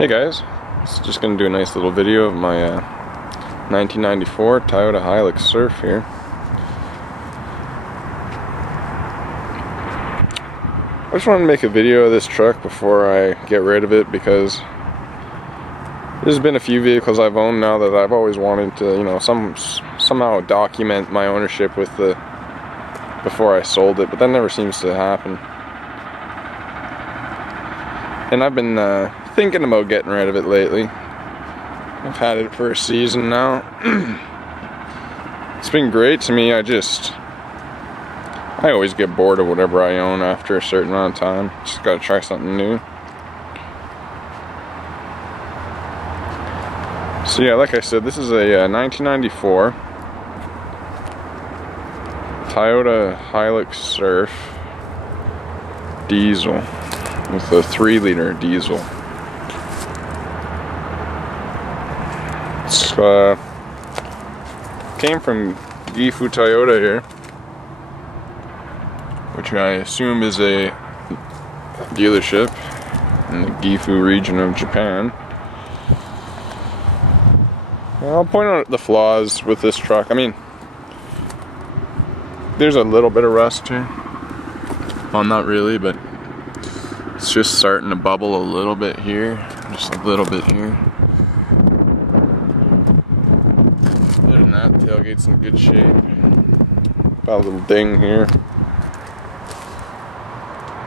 Hey guys, just going to do a nice little video of my 1994 Toyota Hilux Surf here. I just wanted to make a video of this truck before I get rid of it, because there's been a few vehicles I've owned now that I've always wanted to, you know, somehow document my ownership with before I sold it, but that never seems to happen. And I've been thinking about getting rid of it lately. I've had it for a season now. It's been great to me. I always get bored of whatever I own after a certain amount of time. Just gotta try something new. So yeah, like I said, this is a 1994 Toyota Hilux Surf diesel with a 3-liter diesel. It's came from Gifu Toyota here, which I assume is a dealership in the Gifu region of Japan. Well, I'll point out the flaws with this truck. I mean, there's a little bit of rust here. Well, not really, but it's just starting to bubble a little bit here, just a little bit here. Other than that, the tailgate's in good shape. Got a little ding here.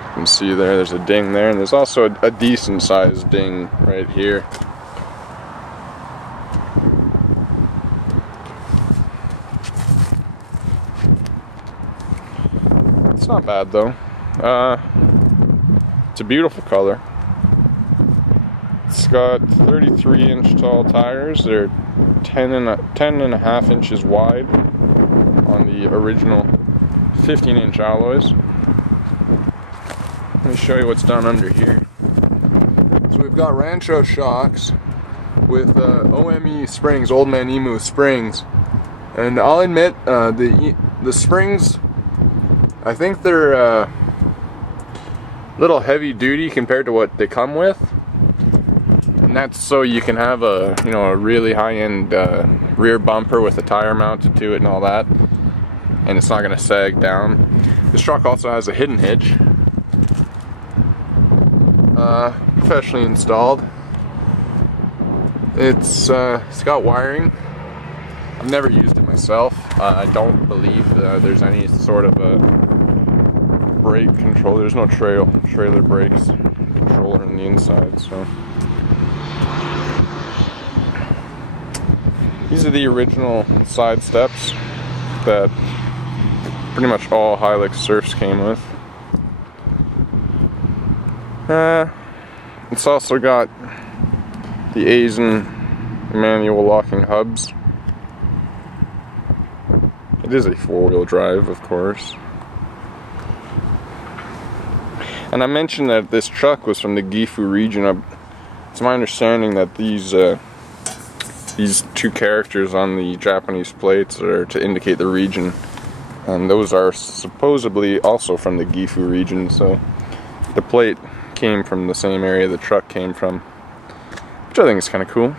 You can see there's a ding there, and there's also a decent sized ding right here. It's not bad though. It's a beautiful color. It's got 33-inch tall tires. They're 10 and a half inches wide on the original 15-inch alloys. Let me show you what's done under here. So we've got Rancho shocks with OME springs, Old Man Emu springs, and I'll admit the springs, I think they're a little heavy duty compared to what they come with, and that's so you can have a really high-end rear bumper with a tire mounted to it and all that, and it's not going to sag down. This truck also has a hidden hitch, professionally installed. It's got wiring. I've never used it myself. I don't believe there's any sort of a brake control. There's no trailer brakes controller on the inside, so these are the original side steps that pretty much all Hilux Surfs came with. It's also got the Asian manual locking hubs. It is a 4-wheel drive, of course. And I mentioned that this truck was from the Gifu region. It's my understanding that these two characters on the Japanese plates are to indicate the region, and those are supposedly also from the Gifu region, so the plate came from the same area the truck came from, which I think is kind of cool.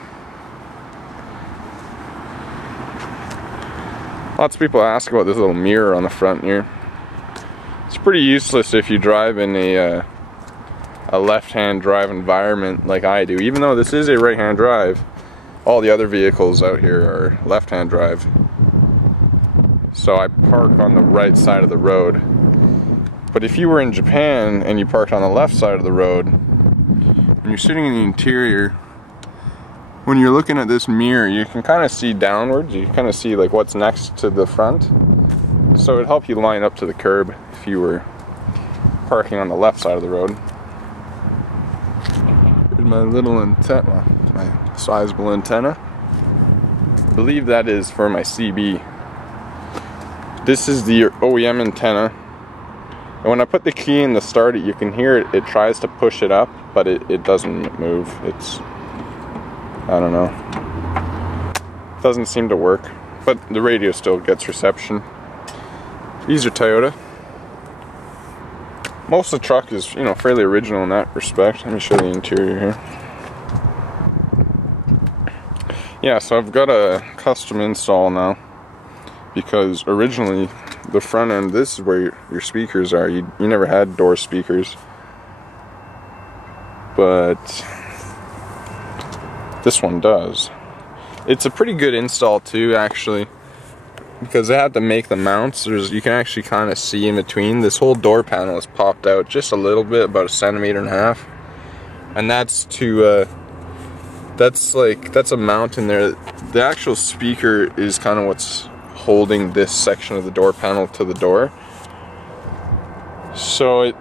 Lots of people ask about this little mirror on the front here. It's pretty useless if you drive in a left-hand drive environment like I do. Even though this is a right-hand drive, all the other vehicles out here are left-hand drive. So I park on the right side of the road. But if you were in Japan and you parked on the left side of the road, when you're sitting in the interior, when you're looking at this mirror, you can kind of see downwards. You can kind of see like what's next to the front. So it'd help you line up to the curb if you were parking on the left side of the road. Here's my little antenna, my sizable antenna. I believe that is for my CB. This is the OEM antenna. And when I put the key in to start it, you can hear it tries to push it up, but it doesn't move. I don't know. It doesn't seem to work, but the radio still gets reception. These are Toyota. Most of the truck is, fairly original in that respect. Let me show you the interior here. Yeah, so I've got a custom install now, because originally the front end, this is where your speakers are. You never had door speakers, but this one does. It's a pretty good install too, actually, because they had to make the mounts. You can actually kind of see in between. This whole door panel is popped out just a little bit, about 1.5 centimeters, and that's to that's a mount in there. The actual speaker is kind of what's holding this section of the door panel to the door. So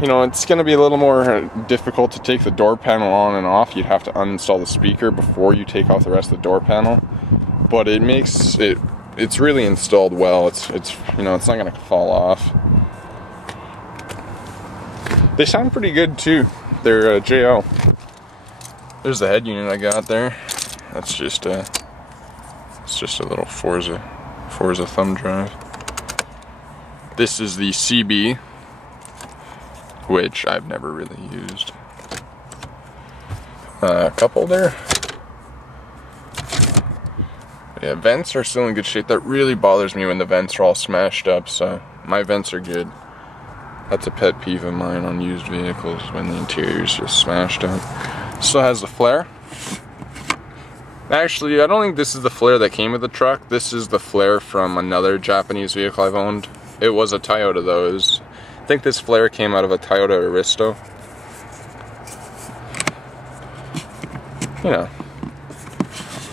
it's going to be a little more difficult to take the door panel on and off. You'd have to uninstall the speaker before you take off the rest of the door panel. But it makes it's really installed well. It's not going to fall off. They sound pretty good too. They're JL. There's the head unit I got there. That's just it's just a little Forza thumb drive. This is the CB, which I've never really used. Cup holder. Yeah, vents are still in good shape. That really bothers me when the vents are all smashed up, so my vents are good. That's a pet peeve of mine on used vehicles, when the interior's just smashed up. Still has the flare. Actually, I don't think this is the flare that came with the truck. This is the flare from another Japanese vehicle I've owned. It was a Toyota though. I think this flare came out of a Toyota Aristo.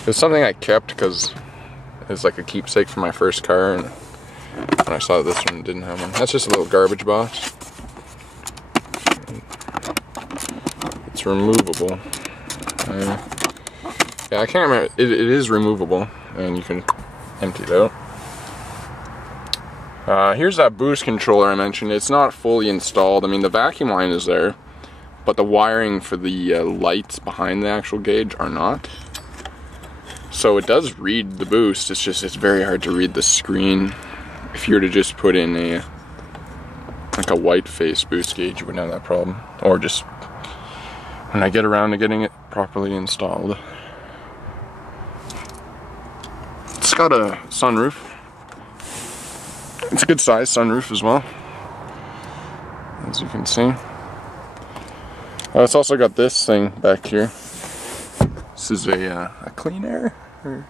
It's something I kept because it's like a keepsake for my first car, and when I saw this one didn't have one. That's just a little garbage box. It's removable. Yeah, I can't remember. It is removable, and you can empty it out. Here's that boost controller I mentioned. It's not fully installed. I mean, the vacuum line is there, but the wiring for the lights behind the actual gauge are not. So it does read the boost. It's very hard to read the screen. If you were to just put in a white face boost gauge, you wouldn't have that problem. Or just when I get around to getting it properly installed. It's got a sunroof. It's a good size sunroof as well, as you can see. It's also got this thing back here. This is a Clean Air, or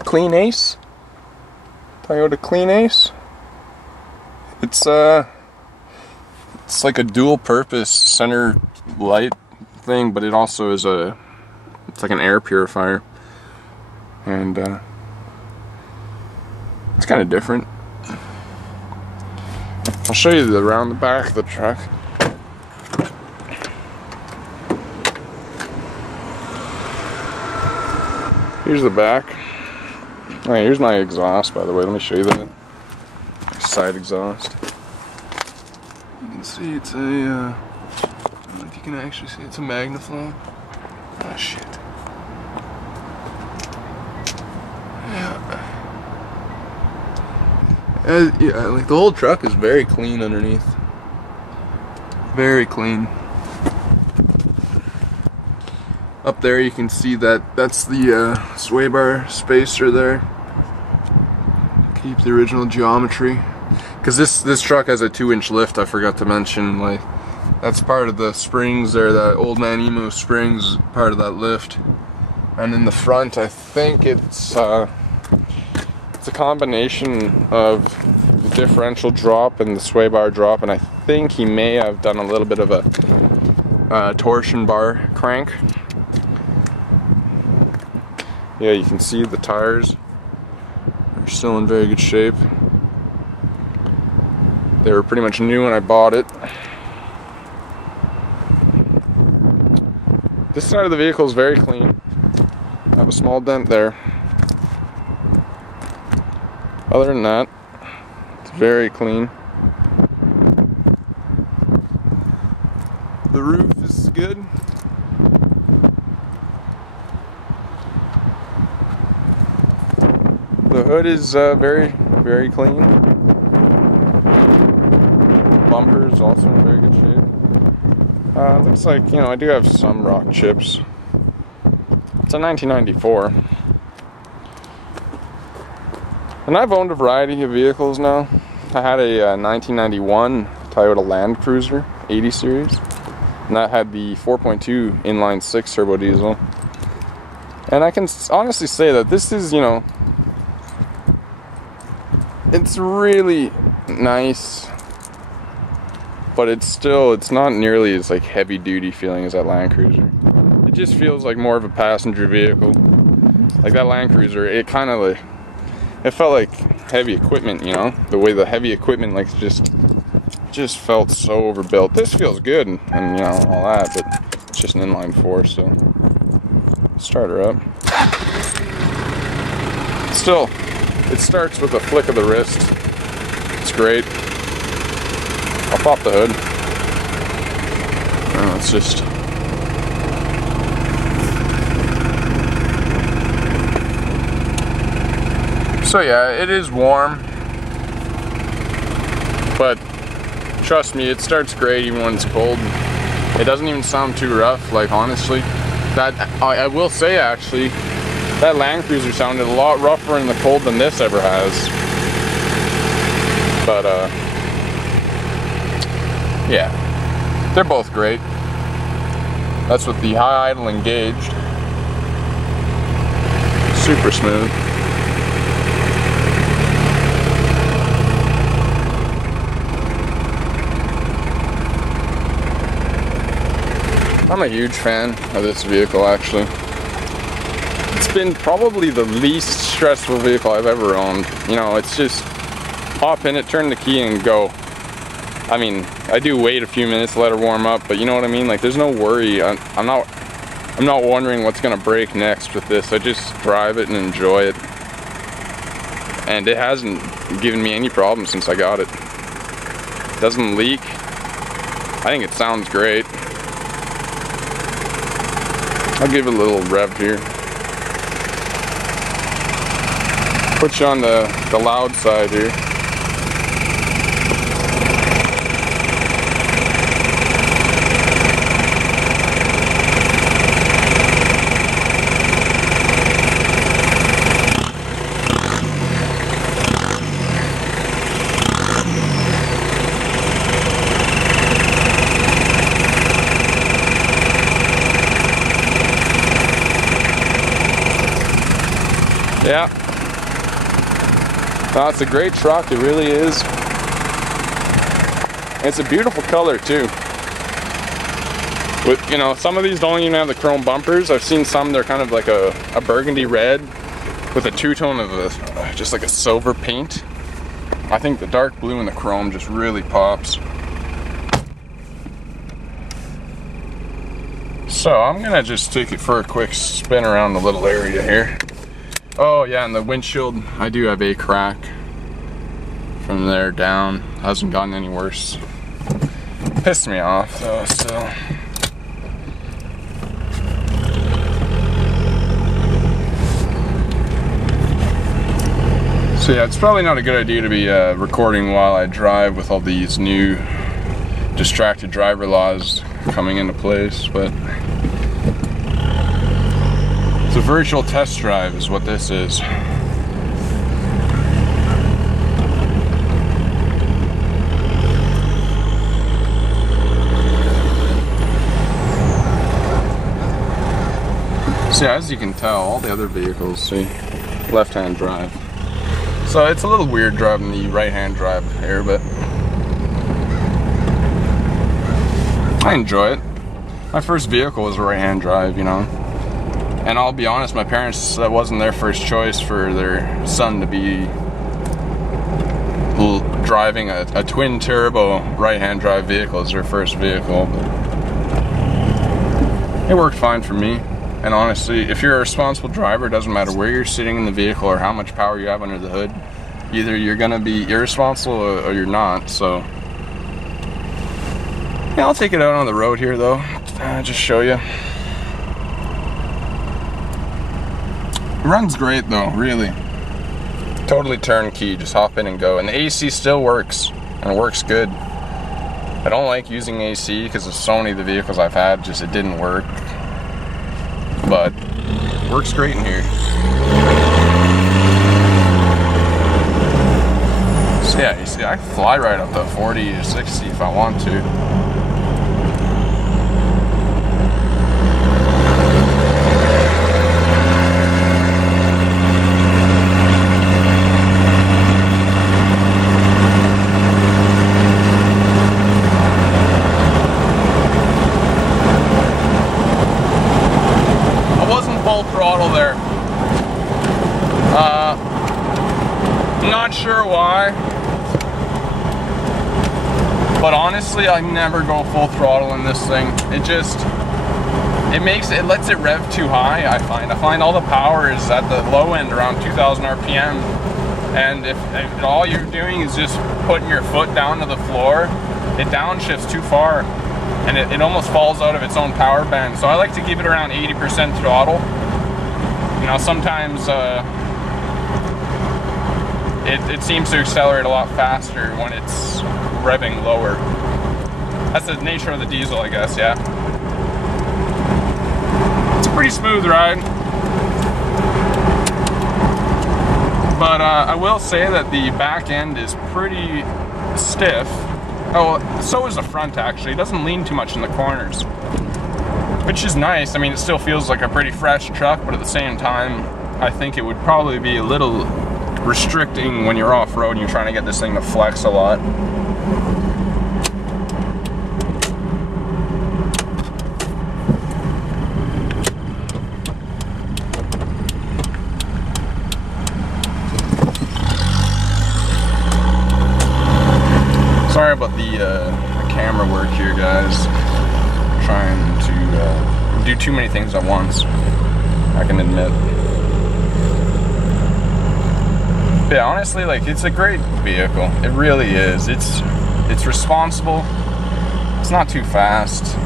Clean Ace, Toyota Clean Ace. It's like a dual-purpose center light thing, but it also is it's like an air purifier, and it's kind of different. I'll show you around the back of the truck. Here's the back. Alright, here's my exhaust, by the way. Let me show you the side exhaust. You can see it's a, I don't know if you can actually see, it's a Magnaflow. Oh shit. Yeah, like the whole truck is very clean underneath. Very clean. Up there you can see that's the sway bar spacer there. Keep the original geometry. Because this truck has a 2-inch lift, I forgot to mention. Like, that's part of the springs there, that Old Man Emo springs, part of that lift. And in the front, I think it's a combination of the differential drop and the sway bar drop, and I think he may have done a little bit of a torsion bar crank. Yeah, you can see the tires are still in very good shape. They were pretty much new when I bought it. This side of the vehicle is very clean. I have a small dent there. Other than that, it's very clean. The roof is good. The hood is very, very clean. Bumper is also in very good shape. Looks like, I do have some rock chips. It's a 1994. And I've owned a variety of vehicles now. I had a 1991 Toyota Land Cruiser 80 series. And that had the 4.2 inline 6 turbo diesel. And I can honestly say that this is, you know, it's really nice, but it's not nearly as like heavy duty feeling as that Land Cruiser. It just feels like more of a passenger vehicle. Like that Land Cruiser, it kind of like, it felt like heavy equipment, you know? The way the heavy equipment like just felt so overbuilt. This feels good and you know, all that, but it's just an inline 4, so start her up. Still, it starts with a flick of the wrist. It's great. I'll pop the hood. Oh, it's just... So yeah, it is warm, but trust me, it starts great even when it's cold. It doesn't even sound too rough, like honestly. That I will say actually, that Land Cruiser sounded a lot rougher in the cold than this ever has. But yeah, they're both great. That's with the high idle engaged. Super smooth. I'm a huge fan of this vehicle actually. It's been probably the least stressful vehicle I've ever owned. You know, it's just hop in it, turn the key and go. I mean, I do wait a few minutes to let her warm up, but you know what I mean? Like there's no worry. I'm not wondering what's gonna break next with this. I just drive it and enjoy it. And it hasn't given me any problems since I got it. It doesn't leak. I think it sounds great. I'll give it a little rev here. Put you on the loud side here. Yeah, no, it's a great truck, it really is. It's a beautiful color too. With, you know, some of these don't even have the chrome bumpers. I've seen some, they're kind of like a burgundy red with a two-tone of just like a silver paint. I think the dark blue and the chrome just really pops. So I'm gonna just take it for a quick spin around the little area here. Oh yeah, and the windshield, I do have a crack from there down. Hasn't gotten any worse. Pissed me off though, so. So yeah, it's probably not a good idea to be recording while I drive with all these new distracted driver laws coming into place, but it's a virtual test drive is what this is. So yeah, as you can tell, all the other vehicles, see, left-hand drive. So it's a little weird driving the right-hand drive here, but I enjoy it. My first vehicle was a right-hand drive, you know. And I'll be honest, my parents, that wasn't their first choice for their son to be driving a twin turbo right-hand drive vehicle as their first vehicle. But it worked fine for me. And honestly, if you're a responsible driver, it doesn't matter where you're sitting in the vehicle or how much power you have under the hood. Either you're gonna be irresponsible or you're not, so. Yeah, I'll take it out on the road here though, just show you. Runs great though, really. Totally turnkey, just hop in and go. And the AC still works, and it works good. I don't like using AC because of so many of the vehicles I've had, just it didn't work. But Works great in here. So yeah, you see, I can fly right up to 40 or 60 if I want to. Full throttle there. Not sure why, but honestly, I never go full throttle in this thing. It lets it rev too high. I find all the power is at the low end around 2,000 RPM, and if all you're doing is just putting your foot down to the floor, it downshifts too far, and it almost falls out of its own power band. So I like to keep it around 80% throttle. You know, sometimes it seems to accelerate a lot faster when it's revving lower. That's the nature of the diesel, I guess, yeah. It's a pretty smooth ride. But I will say that the back end is pretty stiff. Oh, so is the front actually. It doesn't lean too much in the corners, which is nice. I mean, it still feels like a pretty fresh truck, but at the same time, I think it would probably be a little restricting when you're off-road and you're trying to get this thing to flex a lot. Sorry about the camera work here, guys. Trying to do too many things at once, I can admit. But yeah, honestly, like, it's a great vehicle. It really is. It's responsible. It's not too fast,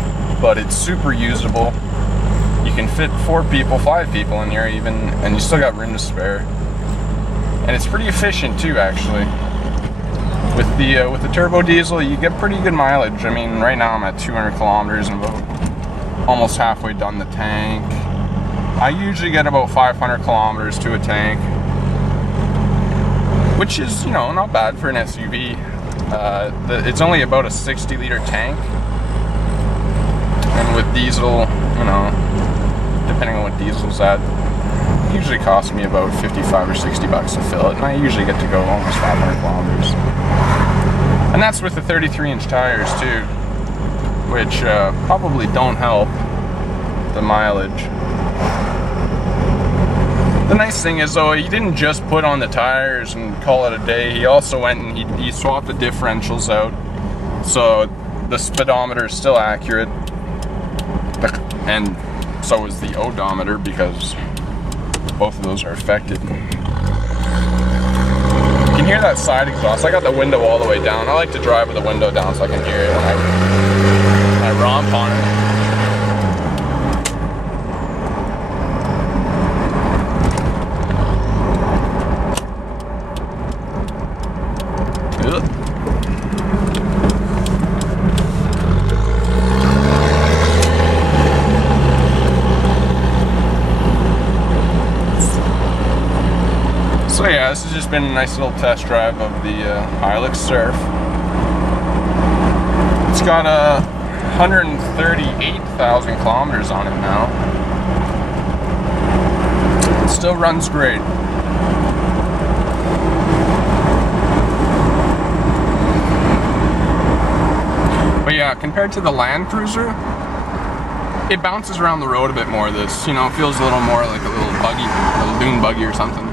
but it's super usable. You can fit 4 people, 5 people in here even, and you still got room to spare. And it's pretty efficient too, actually. With the turbo diesel, you get pretty good mileage. I mean, right now I'm at 200 kilometers and about almost halfway done the tank. I usually get about 500 kilometers to a tank, which is, you know, not bad for an SUV. It's only about a 60-liter tank, and with diesel, you know, depending on what diesel's at, it usually costs me about 55 or 60 bucks to fill it, and I usually get to go almost 500 kilometers. And that's with the 33-inch tires too, which probably don't help the mileage. The nice thing is, though, he didn't just put on the tires and call it a day. He also went and he swapped the differentials out, so the speedometer is still accurate, and so is the odometer, because both of those are affected. You can hear that side exhaust. I got the window all the way down. I like to drive with the window down so I can hear it when I romp on it. So yeah, this has just been a nice little test drive of the Hilux Surf. It's got 138,000 kilometers on it now. It still runs great. But yeah, compared to the Land Cruiser, it bounces around the road a bit more. This, you know, feels a little more like a little buggy, a little dune buggy or something.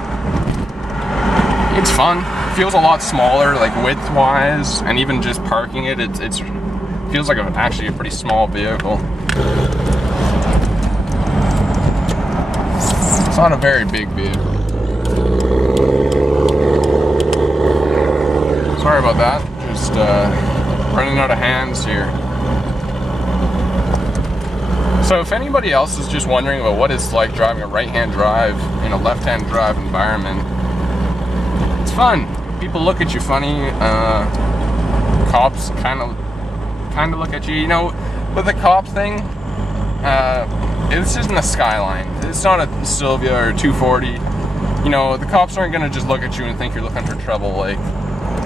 It's fun. It feels a lot smaller, like width-wise, and even just parking it, it feels like actually a pretty small vehicle. It's not a very big vehicle. Sorry about that. Just running out of hands here. So if anybody else is just wondering about what it's like driving a right-hand drive in a left-hand drive environment, it's fun. People look at you funny. Cops kind of look at you. You know, with the cop thing, this isn't a Skyline. It's not a Sylvia or a 240. You know, the cops aren't gonna just look at you and think you're looking for trouble. Like,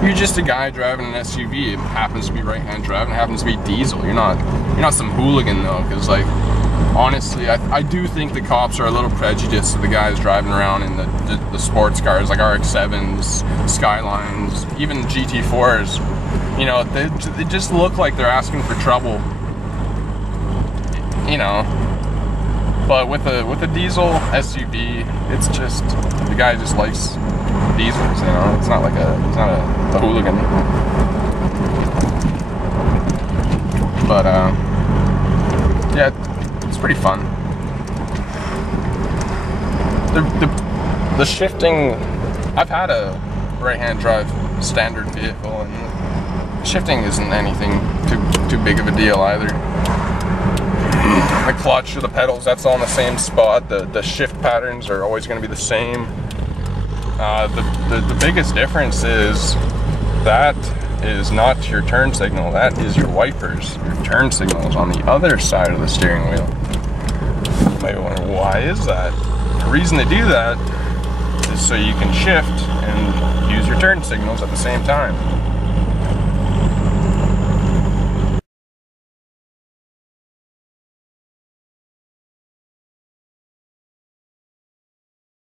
you're just a guy driving an SUV. It happens to be right-hand drive, and it happens to be diesel. You're not some hooligan though, because like, honestly, I do think the cops are a little prejudiced to the guys driving around in the sports cars, like RX-7s, Skylines, even GT4s. You know, they just look like they're asking for trouble. You know, but with a diesel SUV, it's just, the guy just likes diesels. You know, it's not like it's not a hooligan. But yeah, it's pretty fun. The shifting, I've had a right-hand drive standard vehicle, and shifting isn't anything too big of a deal either. The clutch or the pedals, that's all in the same spot. The shift patterns are always going to be the same. The biggest difference is that is not your turn signal, that is your wipers. Your turn signal is on the other side of the steering wheel. You might wonder, why is that? The reason they do that is so you can shift and use your turn signals at the same time.